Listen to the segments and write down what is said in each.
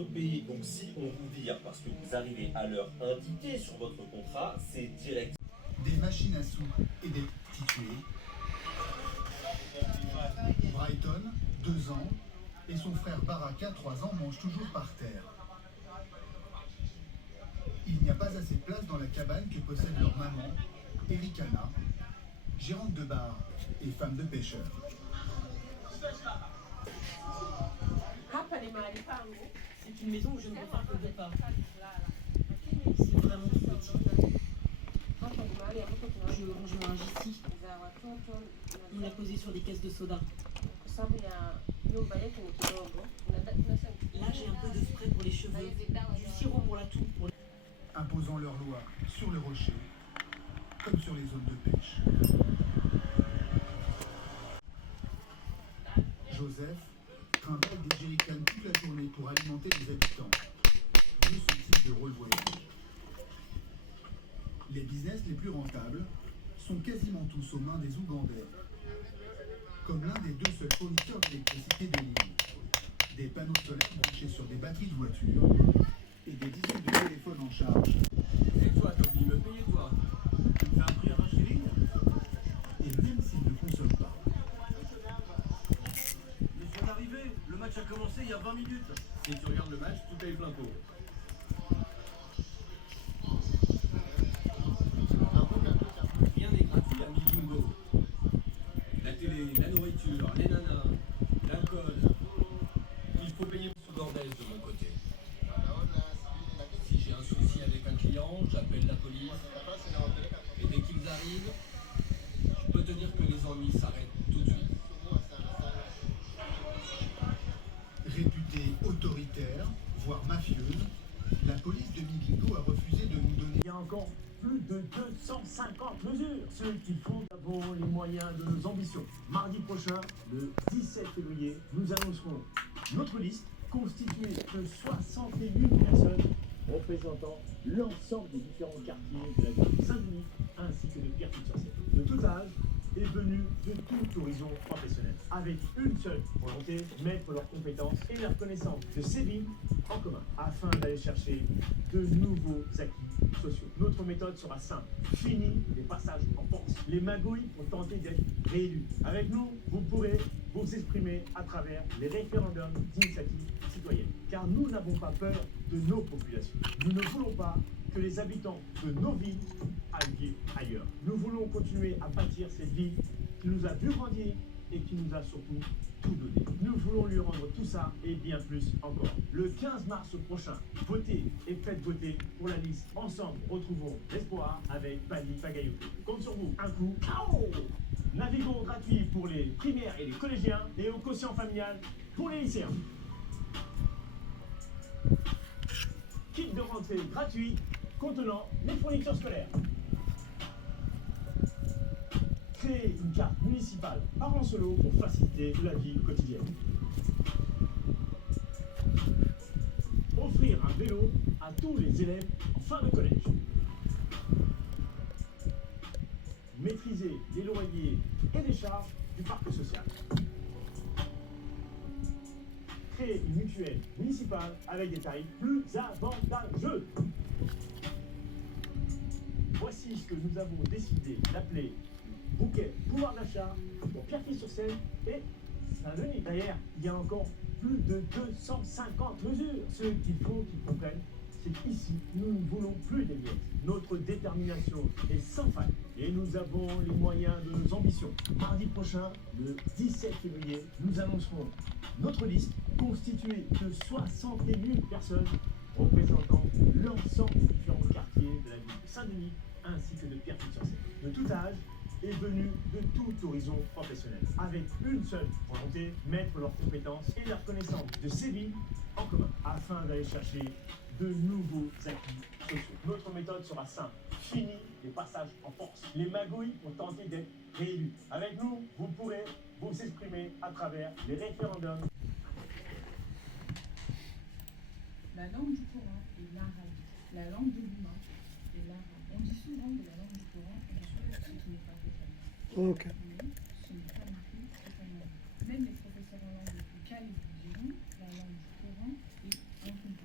notre pays. Donc si on vous vire parce que vous arrivez à l'heure indiquée sur votre contrat, c'est direct. Des machines à sous et des prostituées. Brighton, 2 ans, et son frère Baraka, 3 ans, mangent toujours par terre. Il n'y a pas assez de place dans la cabane que possède leur maman, Ericana, gérante de bar et femme de pêcheur. C'est une maison où je ne repars que de pas. C'est vraiment tout petit. Je range mon linge ici. Il a posé sur des caisses de soda. Là, j'ai un peu de spray pour les cheveux, du sirop pour la toux. Imposant leur loi sur le rocher, comme sur les zones de pêche. Joseph trimballe des jerrycans toute la journée pour alimenter les habitants. D'où son type de rôle voyage. Les business les plus rentables sont quasiment tous aux mains des Ougandais, comme l'un des 2 seuls fournisseurs d'électricité de l'île. Des panneaux solaires branchés sur des batteries de voitures et des dizaines de téléphones en charge. Et toi, Toby, me payer toi? Tu me fais un prix à 20 shillings? Et même s'ils ne consomment pas. Ils sont arrivés, le match a commencé il y a 20 minutes. Si tu regardes le match, tout est plein pot. Rien n'est gratuit à Milingo. La télé, la nourriture, les nanas, l'alcool. Il faut payer soudandaise de mon côté. Si j'ai un souci avec un client, j'appelle la police. Et dès qu'ils arrivent, je peux te dire que les ennuis s'arrêtent tout de suite. Réputée autoritaire, voire mafieuse, la police de Milingo a refusé de nous donner. Il y a encore plus de 250 mesures. Ceux qui font avons les moyens de nos ambitions. Mardi prochain, le 17 février, nous annoncerons notre liste constituée de 61 personnes représentant l'ensemble des différents quartiers de la ville de Saint-Denis ainsi que de Pierrefitte-sur-Seine. De tout âge et venus de tout horizon professionnel. Avec une seule volonté, mettre leurs compétences et leurs connaissances de ces villes en commun afin d'aller chercher de nouveaux acquis sociaux. Notre méthode sera simple. Fini les passages en force. Les magouilles ont tenté d'être réélus. Avec nous, vous pourrez vous exprimer à travers les référendums d'initiative citoyenne. Car nous n'avons pas peur de nos populations. Nous ne voulons pas que les habitants de nos villes aillent vivre ailleurs. Nous voulons continuer à bâtir cette ville qui nous a vu grandir et qui nous a surtout tout donné. Nous voulons lui rendre tout ça et bien plus encore. Le 15 mars prochain, votez et faites voter pour la liste. Ensemble, retrouvons l'espoir avec Bali Bagayoko. Compte sur vous. Un coup. KO. Navigo gratuit pour les primaires et les collégiens et au quotient familial pour les lycéens. Kit de rentrée gratuit contenant les fournitures scolaires. Créer une carte municipale parent solo pour faciliter la vie quotidienne. Offrir un vélo à tous les élèves en fin de collège. Maîtriser les loyers et les charges du parc social. Créer une mutuelle municipale avec des tarifs plus avantageux. Voici ce que nous avons décidé d'appeler le bouquet pouvoir d'achat pour Pierrefitte-sur-Seine et Saint-Denis. D'ailleurs, il y a encore plus de 250 mesures. Ce qu'il faut qu'ils comprennent, c'est qu'ici, nous ne voulons plus des miettes. Notre détermination est sans faille et nous avons les moyens de nos ambitions. Mardi prochain, le 17 février, nous annoncerons notre liste constituée de 61 personnes représentant l'ensemble des différents quartiers de la ville de Saint-Denis ainsi que de Pierrefitte-sur-Seine. De tout âge et venus de tout horizon professionnel. Avec une seule volonté, mettre leurs compétences et leurs connaissances de ces villes en commun afin d'aller chercher de nouveaux acquis sociaux. Notre méthode sera simple. Fini les passages en force. Les magouilles ont tenté d'être réélus. Avec nous, vous pourrez vous exprimer à travers les référendums. La langue du Coran est l'arabe. La langue de l'humain est l'arabe. On dit souvent de la langue du Coran, on dit ce qui n'est pas totalement. Ok. Mais ce n'est pas non plus totalement. Même les professeurs en langue les plus calés vous diront la langue du Coran est incomplète.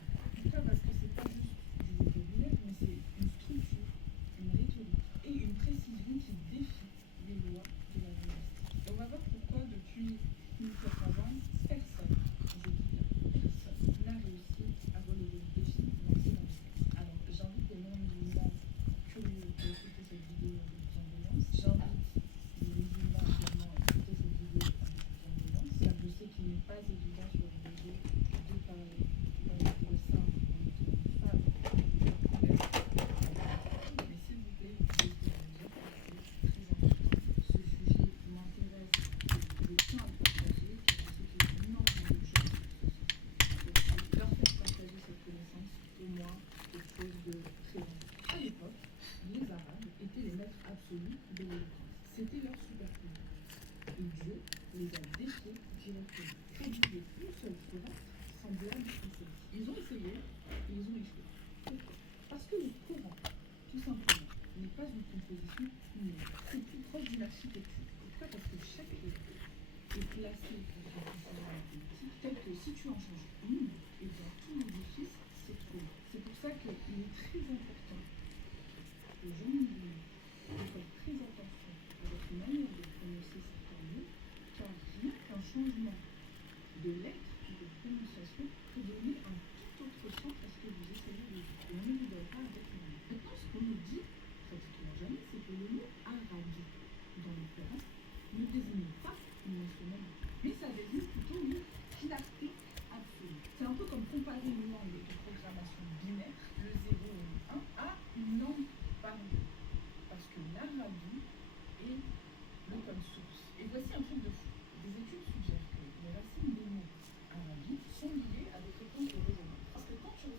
composition, non. C'est plus proche d'une architecture. Pourquoi? Parce que chaque est placé dans une politique, telle que si tu en changes